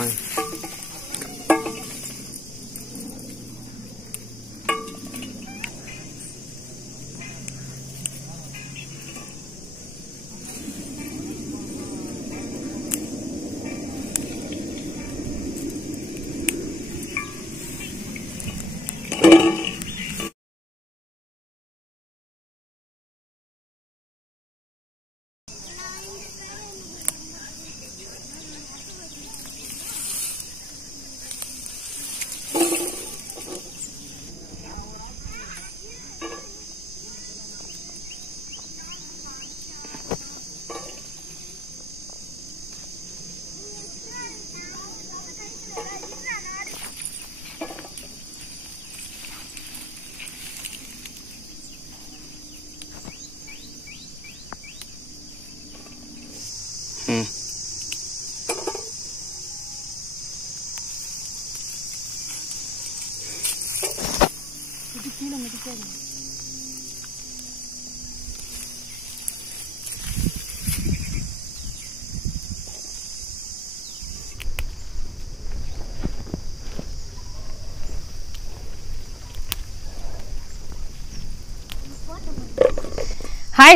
हाय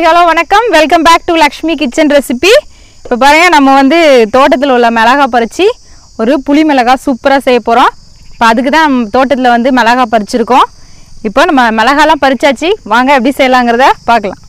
hello वणक्कम welcome back to Lakshmi kitchen recipe இப்போ பாருங்க நம்ம வந்து தோட்டத்துல உள்ள மிளகாய் பறிச்சி ஒரு புளி மிளகாய் சூப்பரா செய்ய போறோம். இப்போ அதுக்கு தான் நம்ம தோட்டத்துல வந்து மிளகாய் பறிச்சிருக்கோம். இப்போ நம்ம மிளகாய்லாம் பறிச்சாச்சு. வாங்க எப்படி செய்யலாம்ங்கறத பார்க்கலாம்.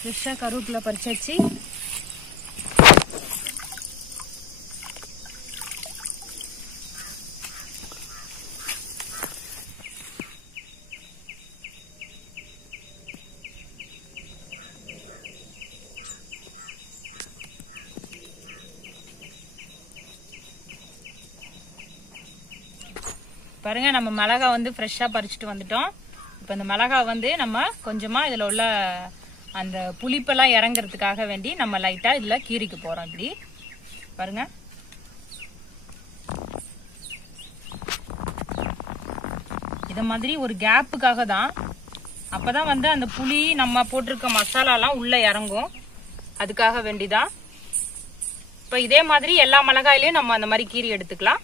फ्रेशा करुवेपिला परिचाची பாருங்க நம்ம மிளகாய் வந்து ஃப்ரெஷ்ஷா பறிச்சிட்டு வந்துட்டோம். இப்போ இந்த மிளகாய் வந்து நம்ம கொஞ்சமா இதல உள்ள அந்த புளிப்பெல்லாம் இறங்கிறதுக்காக வேண்டி நம்ம லைட்டா இதுல கீறிக்க போறோம். இப்படி பாருங்க. இத மாதிரி ஒரு கேப்புக்காக தான். அப்பதான் வந்து அந்த புளி நம்ம போட்டிருக்க மசாலாலாம் உள்ள இறங்கும். அதுக்காக வேண்டிதான். இப்போ இதே மாதிரி எல்லா மிளகாயிலயும் நம்ம அந்த மாதிரி கீறி எடுத்துக்கலாம்.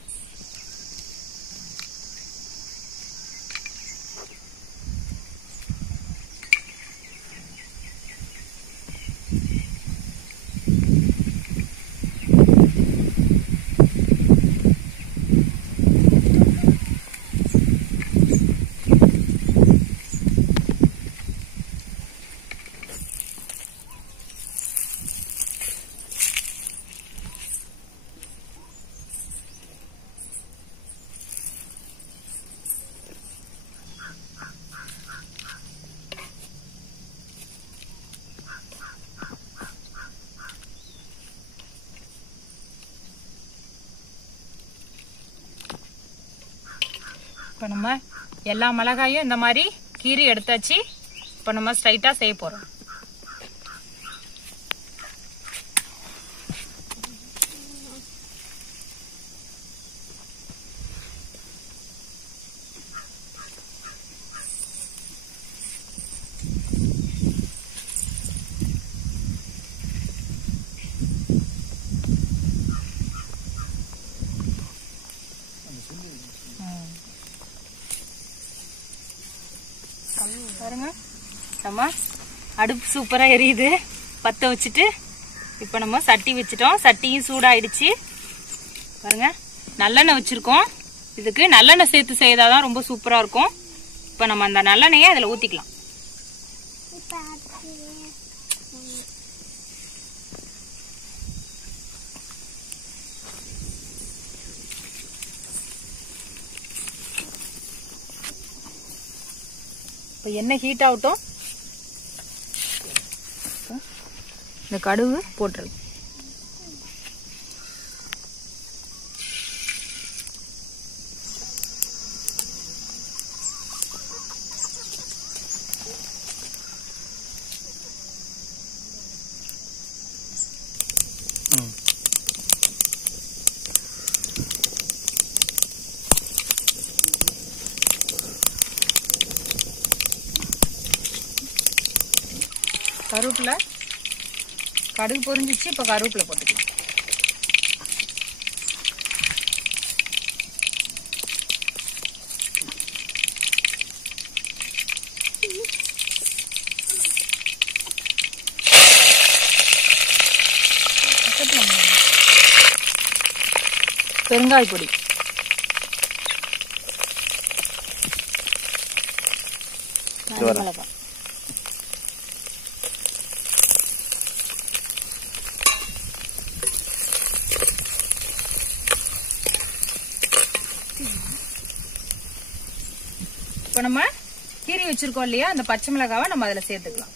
இப்போ நம்ம எல்லா மிளகாயும் இந்த மாதிரி கீறி எடுத்தாச்சு. இப்போ நம்ம ஸ்ட்ரைட்டா செய்ய போறோம். பாருங்க நம்ம அடுப்பு சூப்பரா எரியுது. பத்த வச்சுட்டு இப்ப நம்ம சட்டி வச்சிட்டோம். சட்டியும் சூடாயிடுச்சு. பாருங்க நல்லெண்ணெய் வச்சிருக்கோம். இதுக்கு நல்லெண்ணெய் சேர்த்து செய்தாதான் ரொம்ப சூப்பரா இருக்கும். இப்ப நம்ம அந்த நல்லெண்ணெயை அதுல ஊத்திக்கலாம். இப்ப எண்ணெய் ஹீட் ஆகட்டும். இந்த கடுகு போட்டுருங்க. கருவேப்பிலை கடுகு பொரிஞ்சிச்சு. இப்ப கருவேப்பிலை போட்டுக்கலாம். பெருங்காய பொடி, மிளகாய், இப்ப நம்ம கீரி வச்சிருக்கோம் இல்லையா, அந்த பச்சை மிளகாவை நம்ம அதுல சேர்த்துக்கலாம்.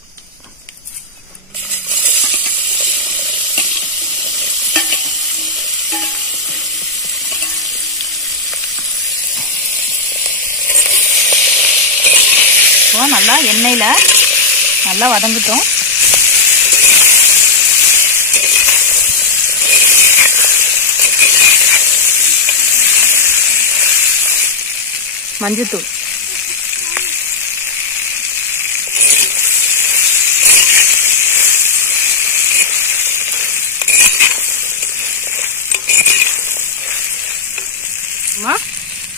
நல்லா எண்ணெயில நல்லா வதங்கட்டும். மஞ்சத்தூள்,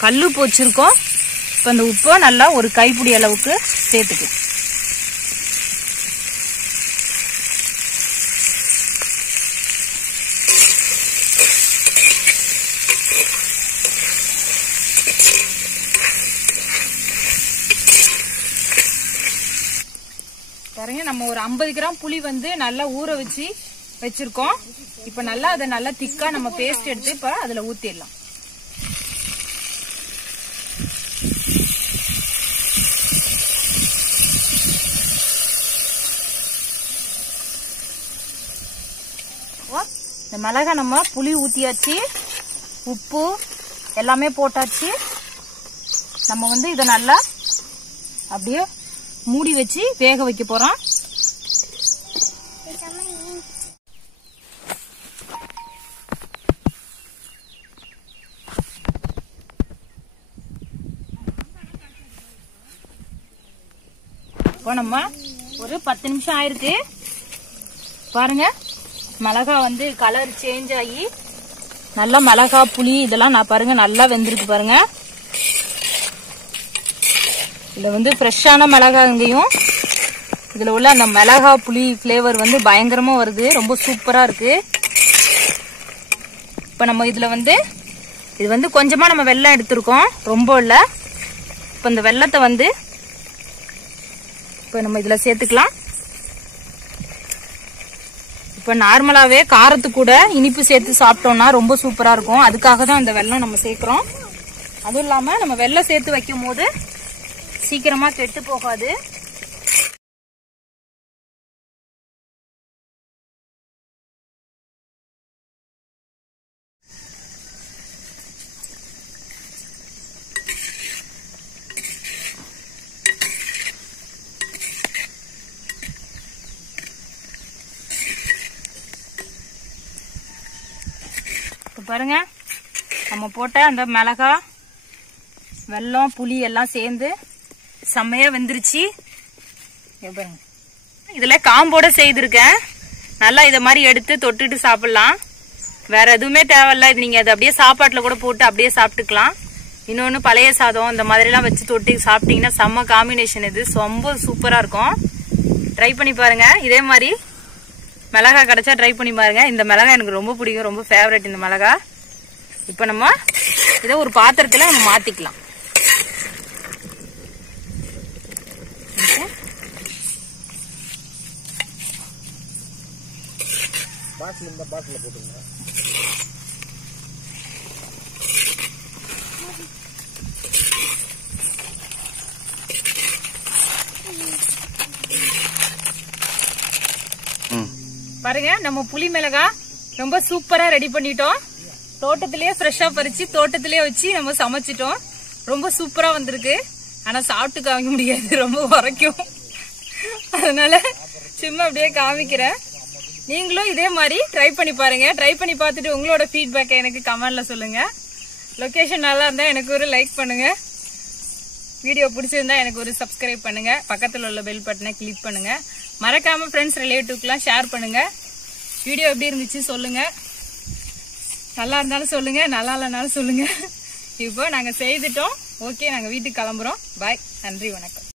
கல்லுப்பு வச்சிருக்கோம். இப்ப இந்த உப்பை நல்லா ஒரு கைப்பிடி அளவுக்கு சேர்த்துக்கலாம். பாருங்க நம்ம ஒரு 50 கிராம் புளி வந்து நல்லா ஊற வச்சிருக்கோம். இப்ப நல்லா அதை நல்லா திக்கா நம்ம பேஸ்ட் எடுத்து இப்ப அதுல ஊத்திடலாம். இந்த மிளகா நம்ம புளி ஊத்தியாச்சு, உப்பு எல்லாமே போட்டாச்சு. நம்ம வந்து இதை நல்லா அப்படியே மூடி வச்சு வேக வைக்க போறோம். இப்போ நம்ம ஒரு 10 நிமிஷம் ஆயிருக்கு. பாருங்க மிளகா வந்து கலர் சேஞ்ச் ஆகி நல்லா மிளகா புளி இதெல்லாம் நான் பாருங்க நல்லா வெந்திருக்கு. பாருங்க இதுல வந்து ஃப்ரெஷ்ஷான மிளகாங்கையும் இதுல உள்ள அந்த மிளகா புளி ஃபிளேவர் வந்து பயங்கரமா வருது. ரொம்ப சூப்பரா இருக்கு. இப்ப நம்ம இதுல வந்து இது வந்து கொஞ்சமா நம்ம வெல்லம் எடுத்திருக்கோம், ரொம்ப இல்ல. இப்ப இந்த வெல்லத்தை வந்து இப்ப நம்ம இதுல சேர்த்துக்கலாம். இப்ப நார்மலாவே காரத்துக்கு கூட இனிப்பு சேர்த்து சாப்பிட்டோம்னா ரொம்ப சூப்பரா இருக்கும். அதுக்காக தான் இந்த வெல்லம் நம்ம சேர்க்கிறோம். அதுவும் இல்லாம நம்ம வெல்லம் சேர்த்து வைக்கும் போது சீக்கிரமா கெட்டு போகாது. பாருங்க நம்ம போட்ட அந்த மிளகா வெல்லம் புளி எல்லாம் சேர்ந்து செம்மையா வெந்துருச்சு. பாருங்க இதுல காம்போட செய்திருக்கேன். நல்லா இத மாதிரி எடுத்து தொட்டுட்டு சாப்பிடலாம். வேற எதுவுமே தேவையில்ல. இது நீங்க அதை அப்படியே சாப்பாட்டுல கூட போட்டு அப்படியே சாப்பிட்டுக்கலாம். இன்னொன்னு பழைய சாதம் இந்த மாதிரி எல்லாம் வச்சு தொட்டு சாப்பிட்டீங்கன்னா செம்ம காம்பினேஷன். இது ரொம்ப சூப்பரா இருக்கும். ட்ரை பண்ணி பாருங்க. இதே மாதிரி மிளகா கிடைச்சா ட்ரை பண்ணி பாருங்க. இந்த மிளகா எனக்கு ரொம்ப பிடிக்கும், ரொம்ப ஃபேவரட் இந்த மிளகா. இப்போ நம்ம இதை ஒரு பாத்திரத்தில் நம்ம மாற்றிக்கலாம். பாட்டில் போட்டுங்க. பாருங்க, நம்ம புளி மிளகாய் ரொம்ப சூப்பரா ரெடி பண்ணிட்டோம். தோட்டத்திலேயே ஃப்ரெஷ்ஷா பறிச்சு தோட்டத்திலேயே வச்சு நம்ம சமைச்சிட்டோம். ரொம்ப சூப்பரா வந்திருக்கு. ஆனா சாப்பிட்டு காமிக்க முடியாது, ரொம்ப உரைக்கும். அதனால சும்மா அப்படியே காமிக்கிறேன். நீங்களும் இதே மாதிரி ட்ரை பண்ணி பாருங்க. ட்ரை பண்ணி பார்த்துட்டு உங்களோட ஃபீட்பேக்கை எனக்கு கமெண்ட்ல சொல்லுங்க. லொகேஷன் நல்லா இருந்தா எனக்கு ஒரு லைக் பண்ணுங்க. வீடியோ பிடிச்சிருந்தா எனக்கு ஒரு சப்ஸ்கிரைப் பண்ணுங்க. பக்கத்தில் உள்ள பெல் பட்டனை கிளிக் பண்ணுங்க. மறக்காம ஃப்ரெண்ட்ஸ் ரிலேட்டிவ்க்குலாம் ஷேர் பண்ணுங்க. வீடியோ எப்படி இருந்துச்சு சொல்லுங்க. நல்லா இருந்தாலும் சொல்லுங்க, நல்லா இல்லைனாலும் சொல்லுங்க. இப்போ நாங்கள் செய்துட்டோம். ஓகே, நாங்கள் வீட்டுக்கு கிளம்புறோம். பாய், நன்றி, வணக்கம்.